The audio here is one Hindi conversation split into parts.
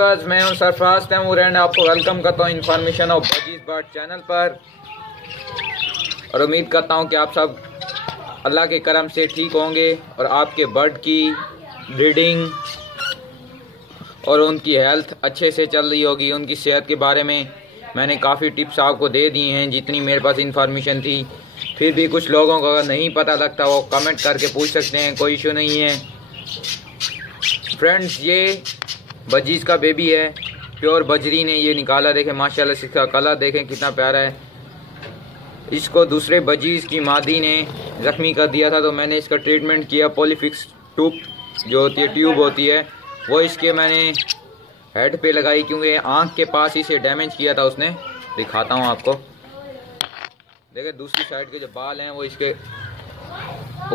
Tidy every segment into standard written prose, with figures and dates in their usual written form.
व्यूअर्स, मैं हूं सरफराज तैमूर एंड आपको वेलकम करता हूं information of budgies bird channel पर। और उम्मीद करता हूं कि आप सब अल्लाह के करम से ठीक होंगे और आपके बर्ड की ब्रीडिंग और उनकी हेल्थ अच्छे से चल रही होगी। उनकी सेहत के बारे में मैंने काफ़ी टिप्स आपको दे दी हैं जितनी मेरे पास इन्फॉर्मेशन थी। फिर भी कुछ लोगों को अगर नहीं पता लगता वो कमेंट करके पूछ सकते हैं, कोई इशू नहीं है। फ्रेंड्स, ये बजीज का बेबी है, प्योर बजरी ने ये निकाला। देखें माशाल्लाह से इसका कलर देखें कितना प्यारा है। इसको दूसरे बजीज की मादी ने ज़ख्मी कर दिया था तो मैंने इसका ट्रीटमेंट किया। पॉलीफिक्स ट्यूब जो होती है, ट्यूब होती है, वो इसके मैंने हेड पे लगाई क्योंकि आँख के पास इसे डैमेज किया था उसने। दिखाता हूँ आपको, देखें दूसरी साइड के जो बाल हैं वो इसके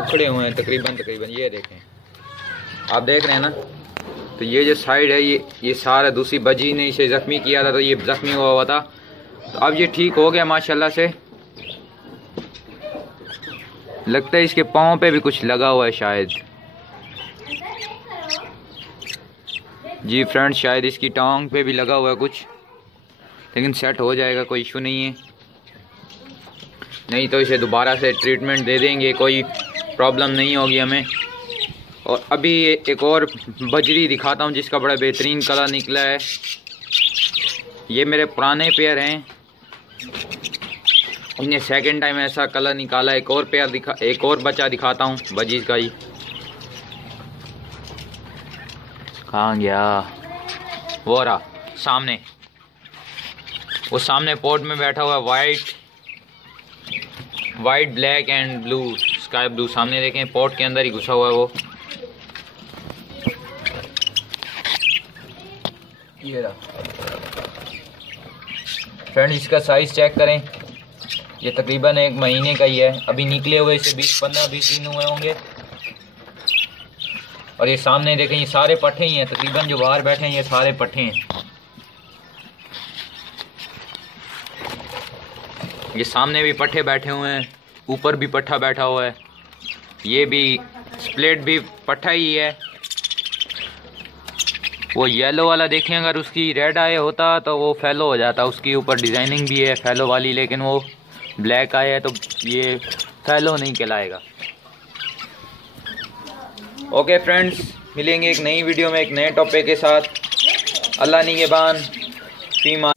उखड़े हुए हैं तकरीबन। ये देखें, आप देख रहे हैं ना। तो ये जो साइड है ये सारा दूसरी बजी ने इसे ज़ख्मी किया था तो ये ज़ख्मी हुआ था। तो अब ये ठीक हो गया माशाल्लाह से। लगता है इसके पाँव पे भी कुछ लगा हुआ है शायद। जी फ्रेंड्स, शायद इसकी टांग पे भी लगा हुआ है कुछ, लेकिन सेट हो जाएगा, कोई इशू नहीं है। नहीं तो इसे दोबारा से ट्रीटमेंट दे देंगे, कोई प्रॉब्लम नहीं होगी हमें। और अभी एक और बजरी दिखाता हूँ जिसका बड़ा बेहतरीन कलर निकला है। ये मेरे पुराने पेयर हैं, इन्हें सेकंड टाइम ऐसा कलर निकाला। एक और पेयर एक और बच्चा दिखाता हूँ बजीज का ही। कहाँ गया वो रहा सामने, वो सामने पोर्ट में बैठा हुआ है। White black and blue, sky blue. सामने देखें पोर्ट के अंदर ही घुसा हुआ है वो। ये रहा फ्रेंड, इसका साइज चेक करें। ये तकरीबन 1 महीने का ही है, अभी निकले हुए इसे 15-20 दिन हुए होंगे। और ये सामने देखें, ये सारे पट्ठे ही हैं, तकरीबन जो बाहर बैठे हैं ये सारे पट्ठे हैं। ये सामने भी पट्ठे बैठे हुए हैं, ऊपर भी पट्ठा बैठा हुआ है। ये भी स्प्लिट भी पट्ठा ही है। वो येलो वाला देखें, अगर उसकी रेड आए होता तो वो फैलो हो जाता। उसकी ऊपर डिज़ाइनिंग भी है फैलो वाली, लेकिन वो ब्लैक आया है तो ये फैलो नहीं कहलाएगा। ओके फ्रेंड्स, मिलेंगे एक नई वीडियो में एक नए टॉपिक के साथ। अल्लाह निगहबान। फीमा।